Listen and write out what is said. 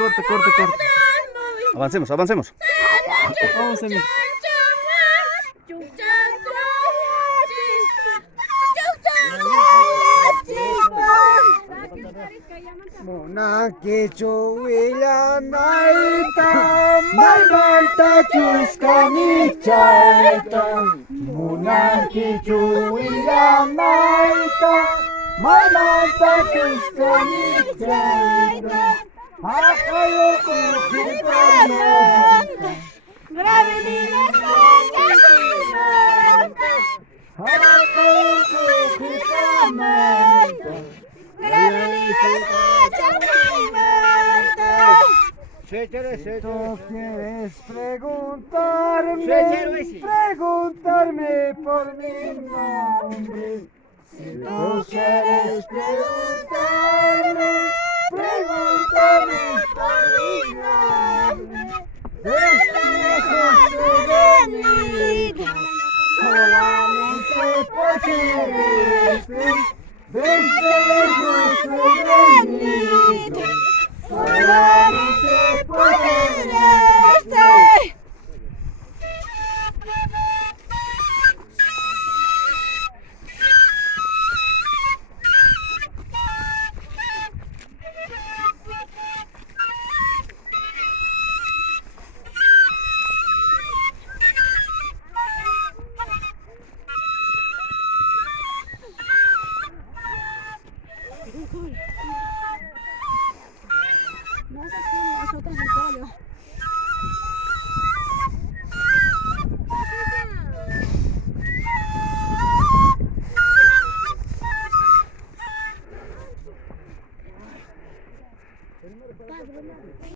corte, corte, corte. Avancemos, avancemos. Vamos, Emil. Muna kichuila naita, maimanta chuskanichaita. Muna kichuila naita, maimanta chuskanichaita. Akayo kukitana, Gravidina akayo kukitana. Tú quieres preguntarme por mi nombre. Si tú quieres preguntarme por mi nombre. Desde lejos de mí, solamente por quererte. Desde lejos de mí, solamente por quererte. Nosotros el caballo.